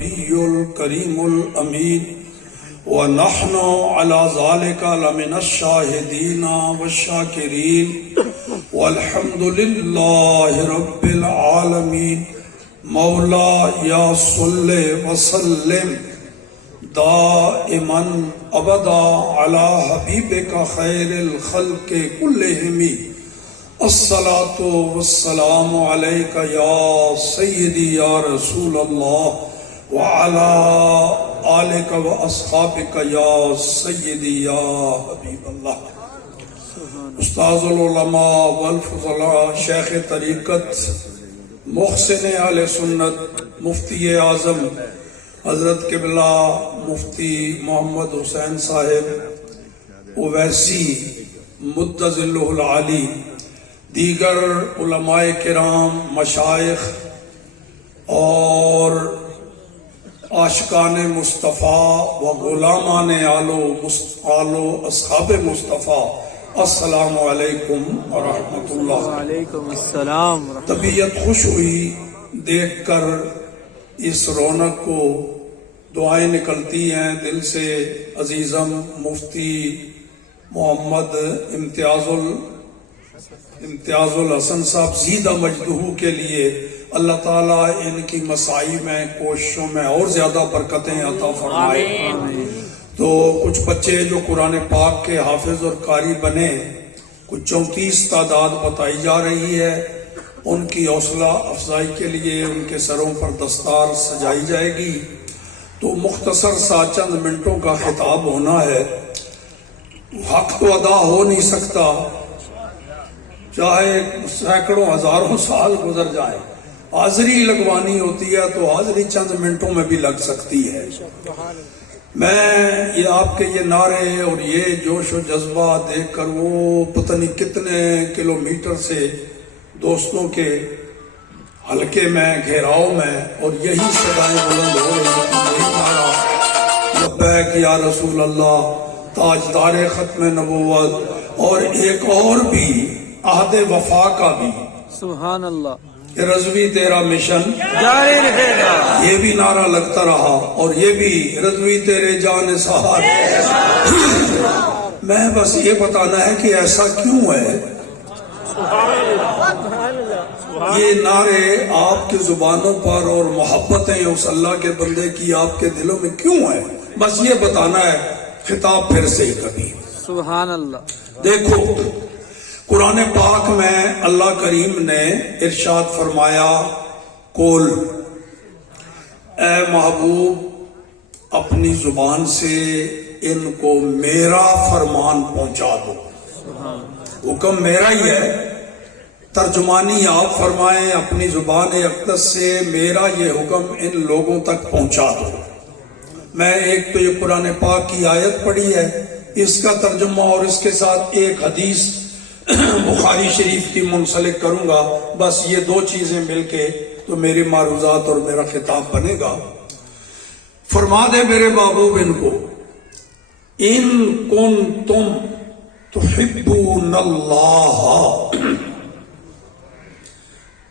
النبي الكريم الأمين ونحن على ذلك لمن الشاهدين والشاكرين والحمد لله رب العالمين مولا يا صل وسلم دائما ابدا على حبيبك خير الخلق كلهم الصلاة والسلام عليك يا سيدي يا رسول الله وعلى آلك وأصحابك يا سيدي يا حبيب الله. استاذ العلماء والفضلاء شیخ طریقت محسن اہل سنت مفتی اعظم حضرت قبلہ مفتی محمد حسین صاحب اویسی مدظلہ العالی، دیگر علماء کرام، مشائخ اور عاشقان مصطفیٰ و غلامان آلو اصحاب مصطفیٰ، السلام علیکم ورحمۃ اللہ. وعلیکم السلام. طبیعت خوش ہوئی دیکھ کر اس رونق کو، دعائیں نکلتی ہیں دل سے. عزیزم مفتی محمد امتیاز الحسن صاحب زیدہ مجدہ کے لیے اللہ تعالیٰ ان کی مساعی میں، کوششوں میں اور زیادہ برکتیں عطا فرمائے. تو کچھ بچے جو قرآن پاک کے حافظ اور قاری بنے، کچھ 34 تعداد بتائی جا رہی ہے، ان کی حوصلہ افزائی کے لیے ان کے سروں پر دستار سجائی جائے گی. تو مختصر سا چند منٹوں کا خطاب ہونا ہے. حق تو ادا ہو نہیں سکتا، چاہے سینکڑوں ہزاروں سال گزر جائیں. حاضری لگوانی ہوتی ہے تو حاضری چند منٹوں میں بھی لگ سکتی ہے. میں یہ آپ کے یہ نعرے اور یہ جوش و جذبہ دیکھ کر وہ پتہ نہیں کتنے کلومیٹر سے دوستوں کے حلقے میں، گھیراؤ میں، اور یہی صدائیں بلند ہو رہی ہیں، یہی نعرہ لبیک یا رسول اللہ، تاجدار ختم نبوت، اور ایک اور بھی عہد وفا کا بھی، سبحان اللہ، کہ رضوی تیرا مشن جاری رہے گا، یہ بھی نعرہ لگتا رہا، اور یہ بھی رضوی تیرے جان سہار. میں بس یہ بتانا ہے کہ ایسا کیوں ہے. یہ نعرے آپ کی زبانوں پر اور محبتیں اس اللہ کے بندے کی آپ کے دلوں میں کیوں ہیں، بس یہ بتانا ہے. خطاب پھر سے ہی کبھی. سبحان اللہ. دیکھو قرآن پاک میں اللہ کریم نے ارشاد فرمایا، قول، اے محبوب اپنی زبان سے ان کو میرا فرمان پہنچا دو. حکم میرا ہی ہے، ترجمانی آپ فرمائیں اپنی زبان اقدس سے، میرا یہ حکم ان لوگوں تک پہنچا دو. میں ایک تو یہ قرآن پاک کی آیت پڑھی ہے، اس کا ترجمہ اور اس کے ساتھ ایک حدیث بخاری شریف کی منسلک کروں گا. بس یہ دو چیزیں مل کے تو میری معروضات اور میرا خطاب بنے گا. فرما دے میرے محبوب ان کو، ان کنتم تحبون اللہ،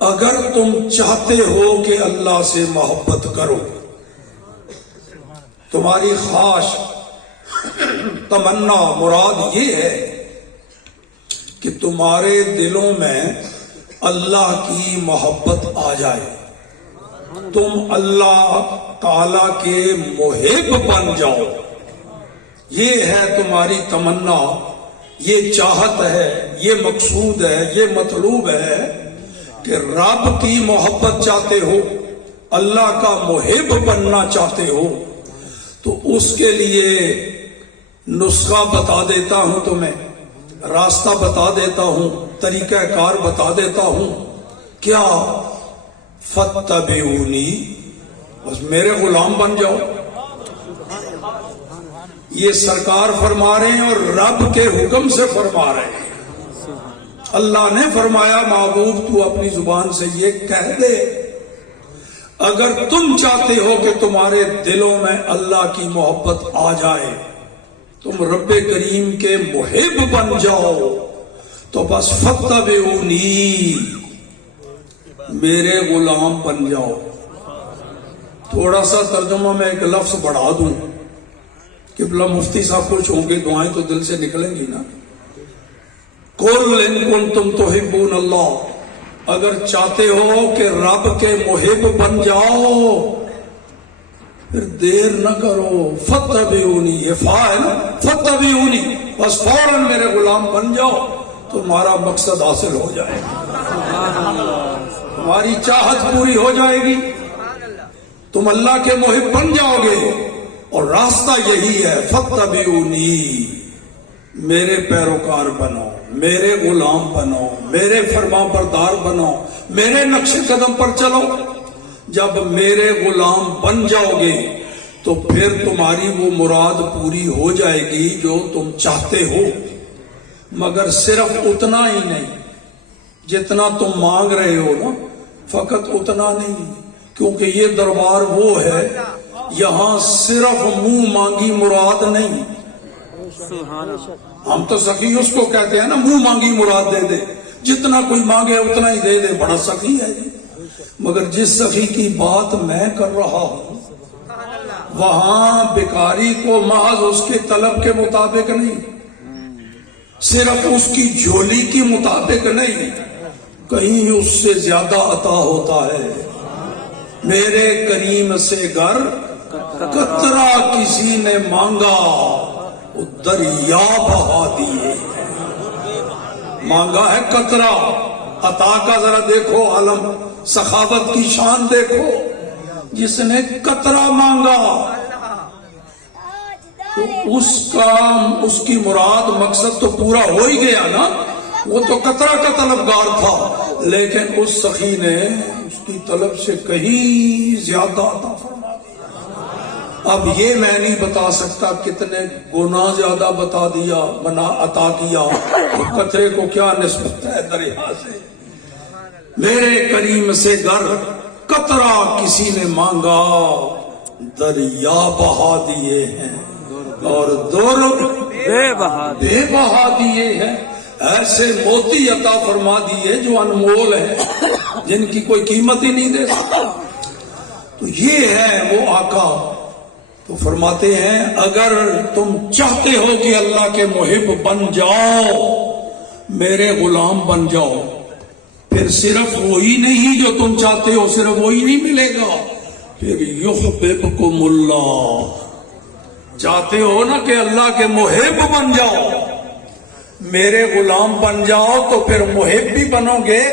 اگر تم چاہتے ہو کہ اللہ سے محبت کرو، تمہاری خواہش، تمنا، مراد یہ ہے کہ تمہارے دلوں میں اللہ کی محبت آ جائے، تم اللہ تعالی کے محب بن جاؤ. یہ ہے تمہاری تمنا، یہ چاہت ہے، یہ مقصود ہے، یہ مطلوب ہے کہ رب کی محبت چاہتے ہو، اللہ کا محب بننا چاہتے ہو. تو اس کے لیے نسخہ بتا دیتا ہوں، تمہیں راستہ بتا دیتا ہوں، طریقہ کار بتا دیتا ہوں. کیا؟ فتبعونی، بس میرے غلام بن جاؤ. یہ سرکار فرما رہے ہیں اور رب کے حکم سے فرما رہے ہیں. اللہ نے فرمایا محبوب تو اپنی زبان سے یہ کہہ دے، اگر تم چاہتے ہو کہ تمہارے دلوں میں اللہ کی محبت آ جائے، تم رب کریم کے محب بن جاؤ، تو بس فتبعونی، میرے غلام بن جاؤ. تھوڑا سا ترجمہ میں ایک لفظ بڑھا دوں کہ بلا مفتی صاحب کچھ ہوں گے، دعائیں تو دل سے نکلیں گی نا. قل ان کنتم تحبون اللہ، اگر چاہتے ہو کہ رب کے محب بن جاؤ پھر دیر نہ کرو. فتبعونی، یہ فاعل فتبعونی، بس فوراً میرے غلام بن جاؤ، تمہارا مقصد حاصل ہو جائے گا، تمہاری چاہت پوری ہو جائے گی، تم اللہ کے محب بن جاؤ گے. اور راستہ یہی ہے، فتبعونی، میرے پیروکار بنو، میرے غلام بنو، میرے فرما بردار بنو، میرے نقش قدم پر چلو. جب میرے غلام بن جاؤ گے تو پھر تمہاری وہ مراد پوری ہو جائے گی جو تم چاہتے ہو. مگر صرف اتنا ہی نہیں، جتنا تم مانگ رہے ہو نا، فقط اتنا نہیں، کیونکہ یہ دربار وہ ہے یہاں صرف منہ مانگی مراد نہیں. ہم تو سخی اس کو کہتے ہیں نا، منہ مانگی مراد دے دے، جتنا کوئی مانگے اتنا ہی دے دے، بڑا سخی ہے جی. مگر جس سخی کی بات میں کر رہا ہوں وہاں بیکاری کو محض اس کے طلب کے مطابق نہیں، صرف اس کی جھولی کی مطابق نہیں، کہیں اس سے زیادہ عطا ہوتا ہے. میرے کریم سے گر قطرہ کسی نے مانگا، وہ دریا بہا دیے. مانگا ہے قطرہ، عطا کا ذرا دیکھو علم، سخاوت کی شان دیکھو. جس نے قطرہ مانگا تو اس کی مراد مقصد تو پورا ہو ہی گیا نا، وہ تو قطرہ کا طلبگار تھا، لیکن اس سخی نے اس کی طلب سے کہیں زیادہ عطا فرما دیا. اب یہ میں نہیں بتا سکتا کتنے گنا زیادہ بتا دیا، بنا عطا کیا، تو قطرے کو کیا نسبت ہے دریا سے. میرے کریم سے گر قطرہ کسی نے مانگا، دریا بہا دیے ہیں، اور در بے بہا دیے ہیں. ایسے موتی عطا فرما دیے جو انمول ہیں، جن کی کوئی قیمت ہی نہیں دے سکتا. تو یہ ہے وہ آقا. تو فرماتے ہیں اگر تم چاہتے ہو کہ اللہ کے محب بن جاؤ، میرے غلام بن جاؤ، پھر صرف وہی نہیں جو تم چاہتے ہو، صرف وہی نہیں ملے گا، پھر یحببکم اللہ. چاہتے ہو نا کہ اللہ کے محب بن جاؤ، میرے غلام بن جاؤ، تو پھر محب بھی بنو گے،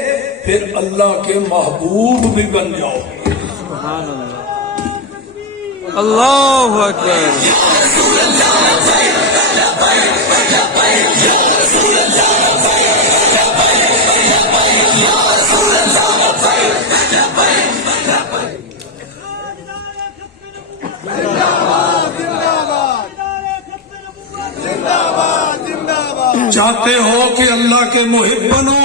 پھر اللہ کے محبوب بھی بن جاؤ گے. سبحان اللہ، اللہ اکبر. چاہتے ہو کہ اللہ کے محب بنو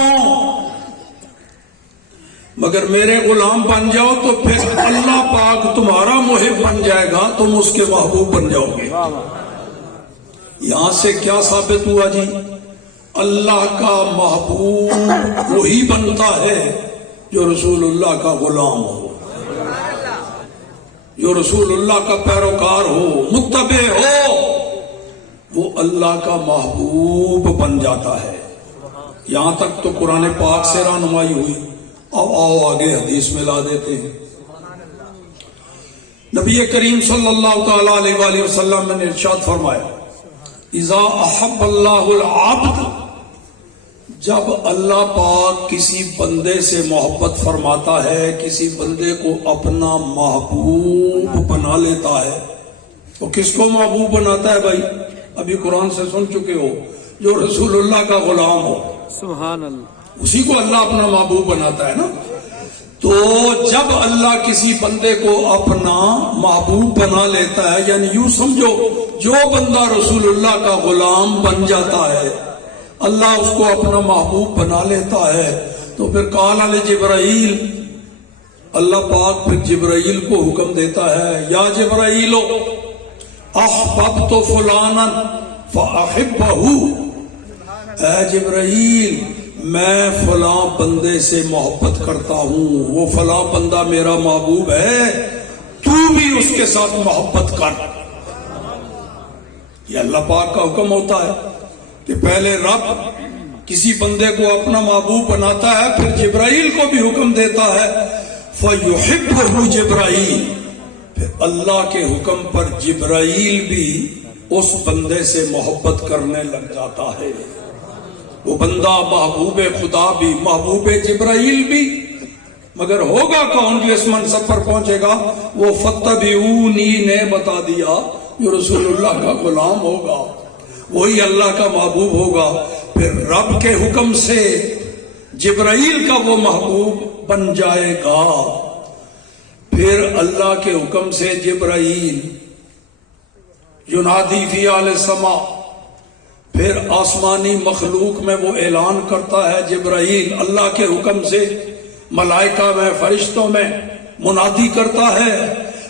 مگر میرے غلام بن جاؤ، تو پھر اللہ پاک تمہارا محب بن جائے گا، تم اس کے محبوب بن جاؤ گے. یہاں سے کیا ثابت ہوا جی؟ اللہ کا محبوب وہی بنتا ہے جو رسول اللہ کا غلام ہو، جو رسول اللہ کا پیروکار ہو، متبع ہو، وہ اللہ کا محبوب بن جاتا ہے. یہاں تک تو قرآن پاک سے رہنمائی ہوئی. اب آؤ آگے حدیث میں لا دیتے ہیں. نبی کریم صلی اللہ تعالی علیہ وآلہ وسلم نے ارشاد فرمایا، اذا احب اللہ العبد، جب اللہ پاک کسی بندے سے محبت فرماتا ہے، کسی بندے کو اپنا محبوب بنا لیتا ہے، تو کس کو محبوب بناتا ہے بھائی؟ ابھی قرآن سے سن چکے ہو، جو رسول اللہ کا غلام ہو، سبحان اللہ، اسی کو اللہ اپنا محبوب بناتا ہے نا. تو جب اللہ کسی بندے کو اپنا محبوب بنا لیتا ہے، یعنی یوں سمجھو جو بندہ رسول اللہ کا غلام بن جاتا ہے، اللہ اس کو اپنا محبوب بنا لیتا ہے، تو پھر قال علی جبرائیل، اللہ پاک پھر جبرائیل کو حکم دیتا ہے، یا جبرائیل احببت فلانا فاحبہ، اے جبرائیل میں فلاں بندے سے محبت کرتا ہوں، وہ فلاں بندہ میرا محبوب ہے، تو بھی اس کے ساتھ محبت کر. یہ اللہ پاک کا حکم ہوتا ہے کہ پہلے رب کسی بندے کو اپنا محبوب بناتا ہے، پھر جبرائیل کو بھی حکم دیتا ہے فَيُحِبُّهُ جبرائیل، پھر اللہ کے حکم پر جبرائیل بھی اس بندے سے محبت کرنے لگ جاتا ہے. وہ بندہ محبوب خدا بھی، محبوب جبرائیل بھی. مگر ہوگا کون جو اس منصب پر پہنچے گا؟ وہ فَاتَّبِعُونِی نے بتا دیا، جو رسول اللہ کا غلام ہوگا، وہی اللہ کا محبوب ہوگا. پھر رب کے حکم سے جبرائیل کا وہ محبوب بن جائے گا. پھر اللہ کے حکم سے جبرائیل ینادی فی اعلی السماء، پھر آسمانی مخلوق میں وہ اعلان کرتا ہے جبرائیل اللہ کے حکم سے، ملائکہ میں، فرشتوں میں منادی کرتا ہے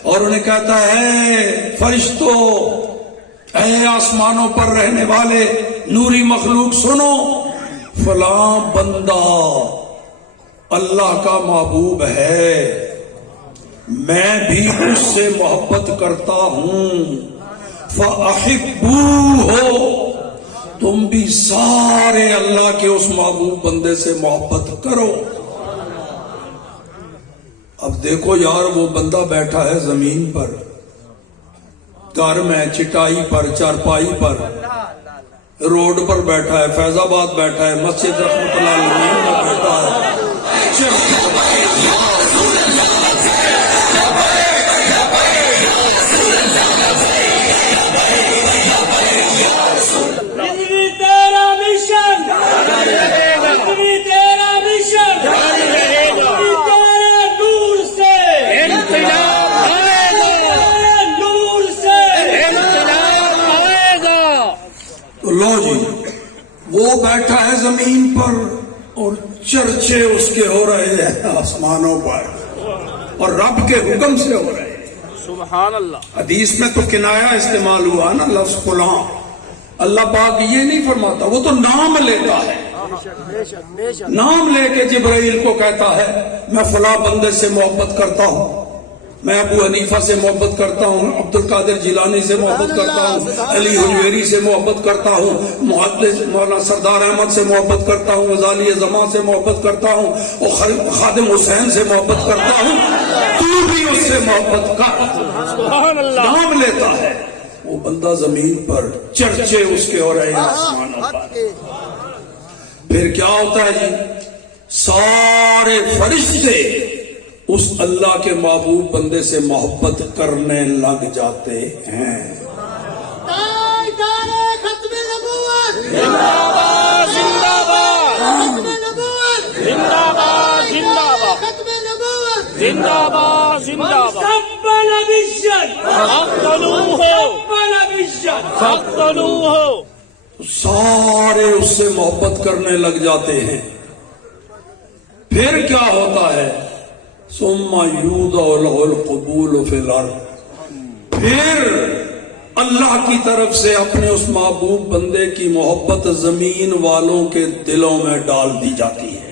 اور انہیں کہتا ہے فرشتوں، اے آسمانوں پر رہنے والے نوری مخلوق سنو، فلاں بندہ اللہ کا محبوب ہے، میں بھی اس سے محبت کرتا ہوں. فَأَحِبُّوهُ، تم بھی سارے اللہ کے اس محبوب بندے سے محبت کرو. اب دیکھو یار، وہ بندہ بیٹھا ہے زمین پر، گھر میں، چٹائی پر، چارپائی پر، روڈ پر بیٹھا ہے، فیض آباد بیٹھا ہے، مسجد رحمت اللہ علیہ میں بیٹھا ہے. لو جی، وہ بیٹھا ہے زمین پر اور چرچے اس کے ہو رہے ہیں آسمانوں پر، اور رب کے حکم سے ہو رہے ہیں. سبحان اللہ. حدیث میں تو کنایا استعمال ہوا نا، لفظ فلاں. اللہ پاک یہ نہیں فرماتا، وہ تو نام لیتا ہے. نام لے کے جبرائیل کو کہتا ہے میں فلاں بندے سے محبت کرتا ہوں، میں ابو حنیفہ سے محبت کرتا ہوں، عبد القادر جیلانی سے محبت کرتا ہوں، علی حجویری سے محبت کرتا ہوں، محدث مولانا سردار احمد سے محبت کرتا ہوں، غزالی زمان سے محبت کرتا ہوں، اور خادم حسین سے محبت کرتا ہوں. تو بھی اس سے محبت کر. نام لیتا ہے. وہ بندہ زمین پر، چرچے اس کے ہو رہے ہیں آسمانوں پر. پھر کیا ہوتا ہے جی؟ سارے فرشتے اس اللہ کے محبوب بندے سے محبت کرنے لگ جاتے ہیں. ختم نبوت زندہ باد، زندہ باد، زندہ باد، زندہ باد، ختم نبوت زندہ باد، زندہ باد. فاقتلوه، سارے اس سے محبت کرنے لگ جاتے ہیں. پھر کیا ہوتا ہے؟ ثم یوضع له القبول فی الارض، پھر اللہ کی طرف سے اپنے اس محبوب بندے کی محبت زمین والوں کے دلوں میں ڈال دی جاتی ہے.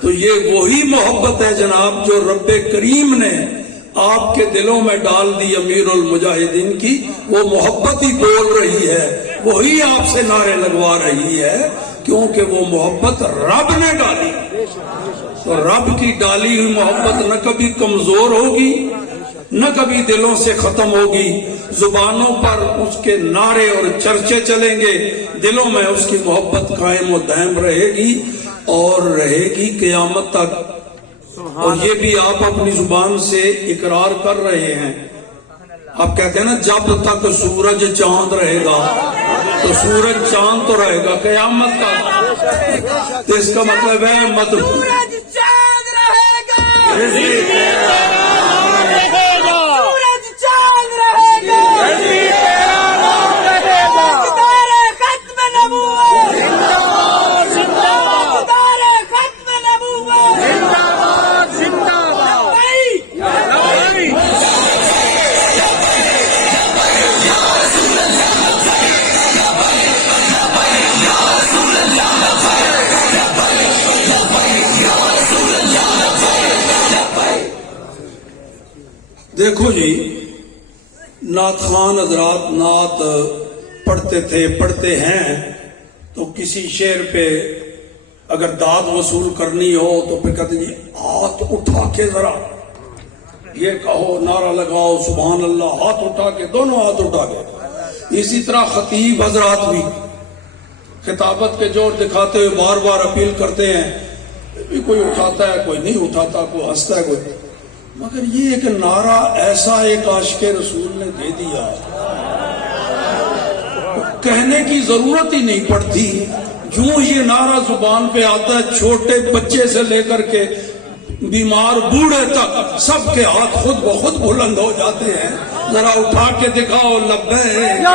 تو یہ وہی محبت ہے جناب جو رب کریم نے آپ کے دلوں میں ڈال دی امیر المجاہدین کی. وہ محبت ہی بول رہی ہے، وہی آپ سے نعرے لگوا رہی ہے، کیونکہ وہ محبت رب نے ڈالی. تو رب کی ڈالی ہوئی محبت نہ کبھی کمزور ہوگی، نہ کبھی دلوں سے ختم ہوگی. زبانوں پر اس کے نعرے اور چرچے چلیں گے، دلوں میں اس کی محبت قائم و دائم رہے گی اور رہے گی قیامت تک. اور یہ بھی آپ اپنی زبان سے اقرار کر رہے ہیں. آپ کہتے ہیں نا جب تک سورج چاند رہے گا، تو سورج چاند تو رہے گا قیامت تک. تو اس کا مطلب ہے سورج چاند رہے گا، سورج چاند رہے گا، دار ختم نبوت، دار ختم نبوت. دیکھو جی، نعت خان حضرات نعت پڑھتے تھے، پڑھتے ہیں، تو کسی شعر پہ اگر داد وصول کرنی ہو تو پھر کہتے جی ہاتھ اٹھا کے ذرا یہ کہو، نعرہ لگاؤ سبحان اللہ، ہاتھ اٹھا کے، دونوں ہاتھ اٹھا کے۔ اسی طرح خطیب حضرات بھی خطابت کے جوڑ دکھاتے ہوئے بار بار اپیل کرتے ہیں، بھی کوئی اٹھاتا ہے، کوئی نہیں اٹھاتا، کوئی ہنستا ہے، کوئی، مگر یہ ایک نعرہ ایسا ایک عاشق رسول نے دے دیا، کہنے کی ضرورت ہی نہیں پڑتی۔ جو یہ نعرہ زبان پہ آتا ہے، چھوٹے بچے سے لے کر کے بیمار بوڑھے تک سب کے ہاتھ خود بخود بلند ہو جاتے ہیں۔ ذرا اٹھا کے دکھاؤ لبیک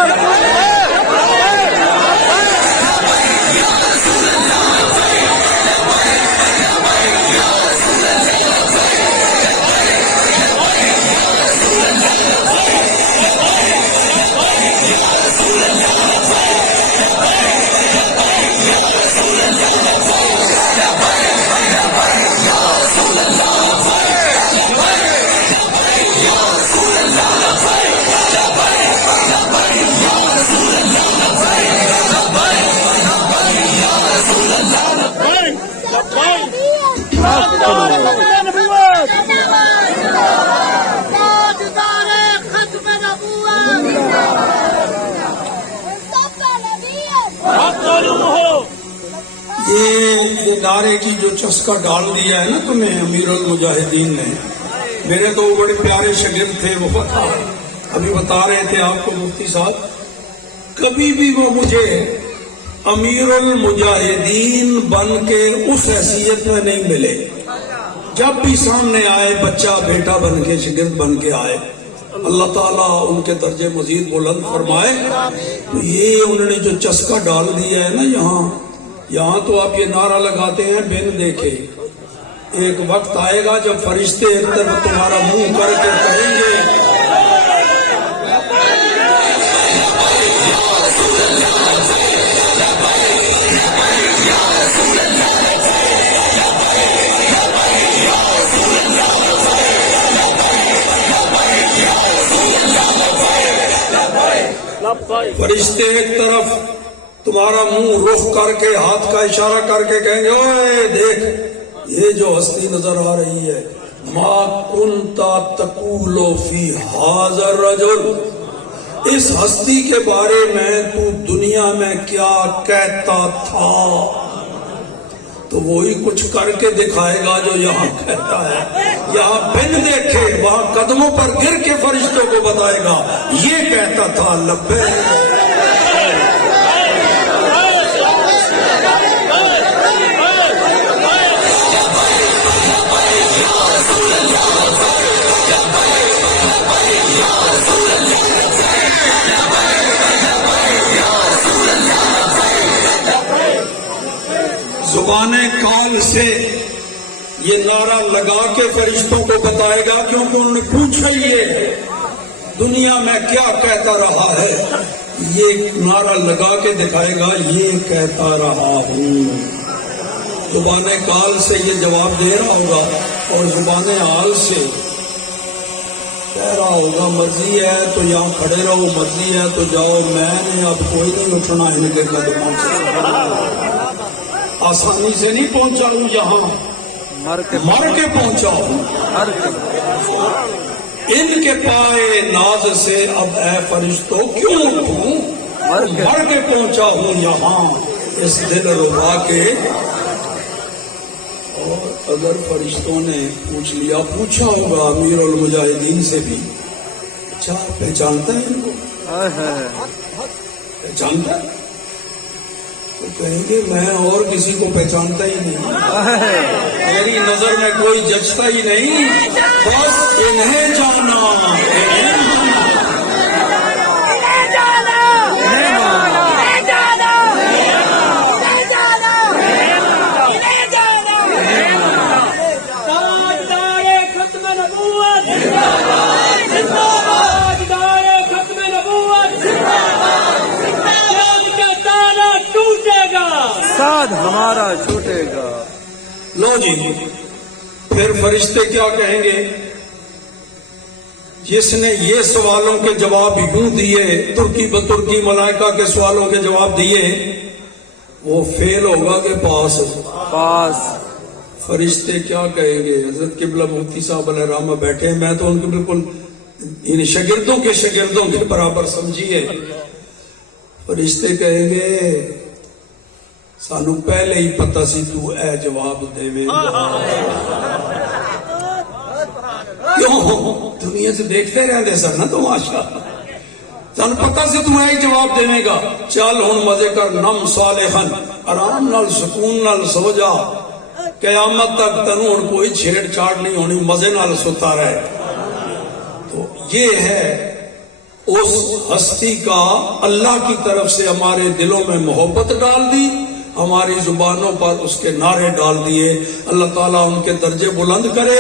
یہ نعرے کی جو چسکا ڈال دیا ہے نا تمہیں امیر المجاہدین نے، میرے تو بڑے پیارے شاگرد تھے، وہ ابھی بتا رہے تھے آپ کو مفتی صاحب، کبھی بھی وہ مجھے امیر المجاہدین بن کے اس حیثیت میں نہیں ملے۔ جب بھی سامنے آئے بچہ بیٹا بن کے، شاگرد بن کے آئے، اللہ تعالیٰ ان کے درجے مزید بلند فرمائے۔ تو یہ انہوں نے جو چسکا ڈال دیا ہے نا یہاں تو آپ یہ نعرہ لگاتے ہیں بن دیکھے، ایک وقت آئے گا جب فرشتے ایک طرف تمہارا منہ کر کے کہیں گے فرشتے ایک طرف تمہارا منہ رخ کر کے ہاتھ کا اشارہ کر کے کہیں گے اوے دیکھ یہ جو ہستی نظر آ رہی ہے، ما کنتا تقول فی ھذا الرجل، اس ہستی کے بارے میں تو دنیا میں کیا کہتا تھا، تو وہی کچھ کر کے دکھائے گا جو یہاں کہتا ہے۔ یہاں بن دیکھے، وہاں قدموں پر گر کے فرشتوں کو بتائے گا یہ کہتا تھا لبیک۔ زبان کال سے یہ نعرہ لگا کے فرشتوں کو بتائے گا، کیونکہ انہوں نے پوچھا یہ دنیا میں کیا کہتا رہا ہے، یہ نعرہ لگا کے دکھائے گا یہ کہتا رہا ہوں۔ زبان کال سے یہ جواب دے رہا ہوگا اور زبان حال سے کہہ رہا ہوگا مرضی ہے تو یہاں کھڑے رہو، مرضی ہے تو جاؤ، میں نے اب کوئی نہیں اٹھنا ان کے قدموں سے، آسانی سے نہیں پہنچا ہوں، یہاں مر کے پہنچا ہوں۔ ان کے پائے ناز سے اب اے فرشتوں کیوں اٹھوں، مر کے پہنچا ہوں یہاں اس دل ربا کے۔ اور اگر فرشتوں نے پوچھ لیا، پوچھا ہوگا امیر المجاہدین سے بھی، اچھا پہچانتا ہے ان کو، پہچانتا ہے؟ تو کہیں گے میں اور کسی کو پہچانتا ہی نہیں، میری نظر میں کوئی جچتا ہی نہیں، بس انہیں جانا، ساتھ ہمارا چھوٹے گا۔ لو جی، پھر فرشتے کیا کہیں گے؟ جس نے یہ سوالوں کے جواب یوں دیے، ترکی بترکی ملائکہ کے سوالوں کے جواب دیے، وہ فیل ہوگا کہ پاس؟ پاس. فرشتے کیا کہیں گے؟ حضرت قبلہ مفتی صاحب علیہ رحمہ بیٹھے ہیں، میں تو ان کے بالکل ان شاگردوں کے برابر سمجھیے. فرشتے کہیں گے سانو پہلے ہی پتہ سی تو اے جواب دے. کیوں؟ دنیا سے دیکھتے رہتے سر نا تماشا، سانو پتہ سی تو اے جواب دے گا. چل ہن مزے کر، نم صالحن، آرام نال سکون نال سو جا، قیامت تک تنوں ہن کوئی چھیڑ چھاڑ نہیں ہونی، مزے نال سوتا رہے. تو یہ ہے اس ہستی کا اللہ کی طرف سے ہمارے دلوں میں محبت ڈال دی، ہماری زبانوں پر اس کے نعرے ڈال دیے. اللہ تعالیٰ ان کے درجے بلند کرے.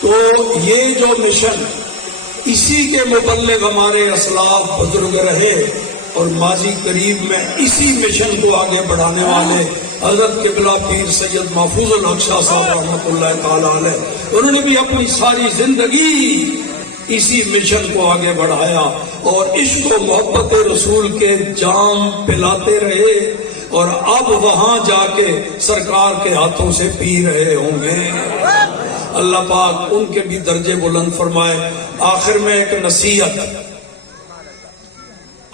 تو یہ جو مشن، اسی کے مبلغ ہمارے اسلاف بزرگ رہے، اور ماضی قریب میں اسی مشن کو آگے بڑھانے والے حضرت قبلہ پیر سید محفوظ الحق شاہ صاحب رحمۃ اللہ تعالی علیہ، انہوں نے بھی اپنی ساری زندگی اسی مشن کو آگے بڑھایا اور عشق و محبت رسول کے جام پلاتے رہے، اور اب وہاں جا کے سرکار کے ہاتھوں سے پی رہے ہوں گے. اللہ پاک ان کے بھی درجے بلند فرمائے. آخر میں ایک نصیحت،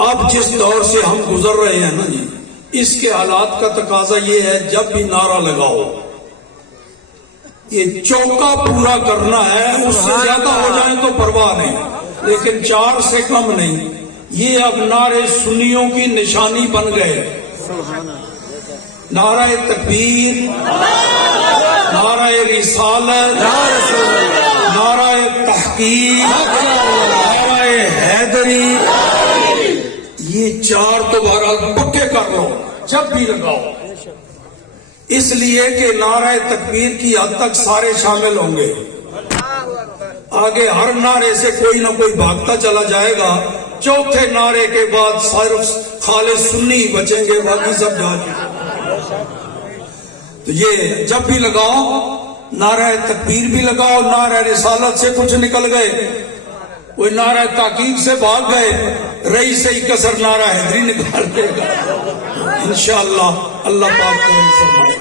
اب جس دور سے ہم گزر رہے ہیں نا جی، اس کے حالات کا تقاضا یہ ہے جب بھی نعرہ لگاؤ یہ چوکا پورا کرنا ہے، اس سے زیادہ ہو جائیں تو پرواہ نہیں، لیکن 4 سے کم نہیں. یہ اب نعرے سنیوں کی نشانی بن گئے. نعرہ تکبیر، نعرہ رسالت، نعرہ تحقیق، نعرہ حیدری، یہ 4 تو بہرحال پکے کر لو جب بھی لگاؤ، اس لیے کہ نعرہ تکبیر کی حد تک سارے شامل ہوں گے. آگے ہر نعرے سے کوئی نہ کوئی بھاگتا چلا جائے گا. چوتھے نعرے کے بعد صرف خالص سنی بچیں گے، باقی سب جا چکے. تو یہ جب بھی لگاؤ، نعرہ تکبیر بھی لگاؤ، نعرہ رسالت سے کچھ نکل گئے، کوئی نعرہ تحقیق سے بھاگ گئے، رئی سے ہی کسر نعرہ حیدری نکال دے گا انشاءاللہ. اللہ پاک کرم فرمائے.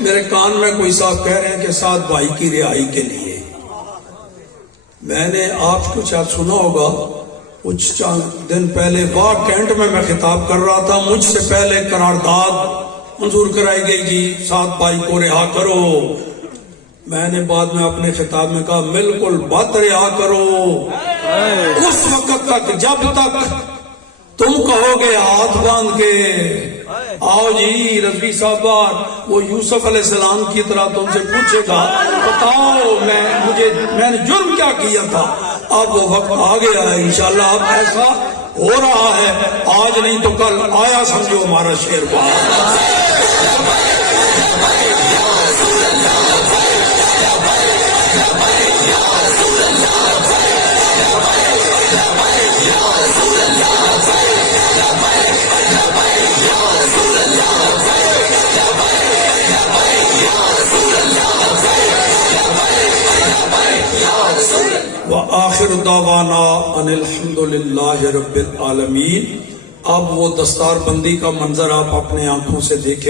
میرے کان میں کوئی صاحب کہہ رہے ہیں کہ سعد بھائی کی رہائی کے لیے، میں نے آپ کو شاید سنا ہوگا کچھ چند دن پہلے واہ کینٹ میں خطاب کر رہا تھا، مجھ سے پہلے قرارداد منظور کرائی گئی جی سعد بھائی کو رہا کرو. میں نے بعد میں اپنے خطاب میں کہا بالکل بات رہا کرو اس وقت تک جب تک تم کہو گے ہاتھ باندھ کے آؤ جی رضوی صاحب، وہ یوسف علیہ السلام کی طرح تم سے پوچھے گا بتاؤ میں نے جرم کیا کیا تھا. اب وہ وقت آ گیا ہے انشاءاللہ. اب ایسا ہو رہا ہے، آج نہیں تو کل آیا سمجھو ہمارا شیر باہر. وآخر دعوانا ان الحمدللہ رب العالمین. اب وہ دستار بندی کا منظر آپ اپنے آنکھوں سے دیکھیں.